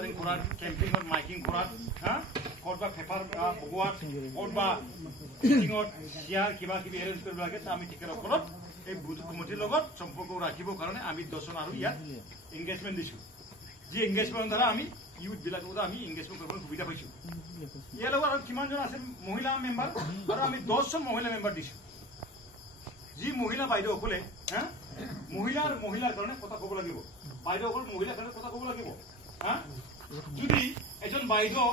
প্ৰচাৰিং কৰাৰ কেম্পিঙত মাইকিং কৰাৰ ক'ৰবা পেপাৰ বগোৱাত ক'ৰবা মিটিঙত চিয়াৰ কিবা কিবি এৰেঞ্জ কৰিব লাগে আমি তেখেতসকলক এই বুথ কমিটিৰ লগত সম্পৰ্ক ৰাখিবৰ কাৰণে আমি 10 জন আৰু ইয়াত এংগেজমেণ্ট দিছো যি এংগেজমেণ্টৰ দ্বাৰা আমি ইউথবিলাকৰ আমি এংগেজমেণ্ট কৰিবলৈ সুবিধা পাইছো ইয়াৰ লগত আৰু কিমানজন আছে মহিলা মেম্বাৰ আৰু আমি 10 জন মহিলা মেম্বাৰ দিছো যি মহিলা বাইদেউসকলে মহিলাৰ কাৰণে কথা ক'ব লাগিব বাইদেউসকল মহিলাৰ কাৰণে কথা ক'ব লাগিব যদি এজন বাইদেউ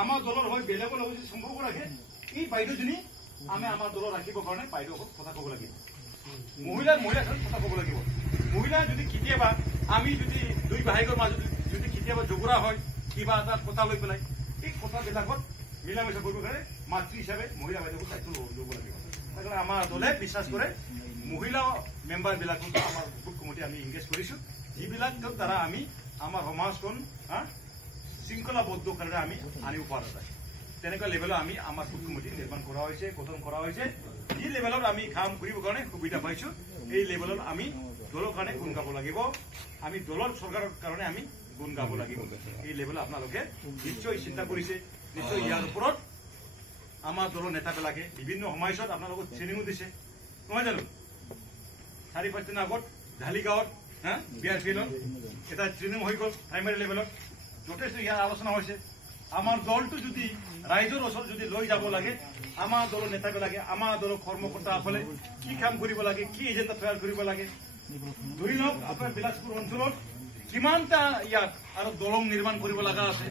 আমাৰ দলৰ হৈ বেলেগৰ লগত যদি সম্পৰ্ক ৰাখে এই বাইদেউজনী আমি আমাৰ দলত ৰাখিবৰ কাৰণে বাইদেউসকল কথা ক'ব লাগিব মহিলাৰ কাৰণে কথা ক'ব লাগিব মহিলা যদি কেতিয়াবা আমি যদি দুই ভাইকৰ মাজত যদি কেতিয়াবা জগৰা হয় কিবা এটা কথা লৈ পেলাই এই কথাবিলাকত মিলা মিছা কৰিব কাৰণে মাতৃ হিচাপে মহিলা বাইদেউক দায়িত্ব ল'ব লাগিব সেইকাৰণে আমাৰ দলে বিশ্বাস কৰে মহিলা মেম্বাৰবিলাকক আমাৰ বুথ কমিটি আমি এংগেজ কৰিছো যিবিলাকৰ দ্বাৰা আমি আমাৰ সমাজখন শৃংখলাবদ্ধ কাৰণে আমি আনিব পৰা যায় তেনেকুৱা লেভেলত আমি আমাৰ বুথ কমিটি নিৰ্মাণ কৰা হৈছে গঠন কৰা হৈছে যি লেভেলত আমি কাম কৰিবৰ কাৰণে সুবিধা পাইছো এই লেভেলত আমি দলৰ কাৰণে গুণ গাব লাগিব আমি দলৰ চৰকাৰৰ কাৰণে আমি গুণ গাব লাগিব এই লেভেলত আপোনালোকে নিশ্চয় চিন্তা কৰিছে নিশ্চয় ইয়াৰ ওপৰত আমাৰ দলৰ নেতাবিলাকে বিভিন্ন সমাজত আপোনালোকক ট্ৰেইনিঙো দিছে নহয় জানো 4-5 দিন আগত ঢালিগাঁৱত বিয়াৰ ফিল্ডত এটা ট্ৰেইনিং হৈ গ'ল প্ৰাইমেৰী লেভেলত যথেষ্ট ইয়াৰ আলোচনা হৈছে আমাৰ দলটো যদি ৰাইজৰ ওচৰত যদি লৈ যাব লাগে আমাৰ দলৰ নেতাবিলাকে আমাৰ দলৰ কৰ্মকৰ্তাসকলে কি কাম কৰিব লাগে কি এজেণ্ডা তৈয়াৰ কৰিব লাগে ধৰি লওক আপোনাৰ বিলাসপুৰ অঞ্চলত কিমানটা ইয়াত আৰু দলং নিৰ্মাণ কৰিব লগা আছে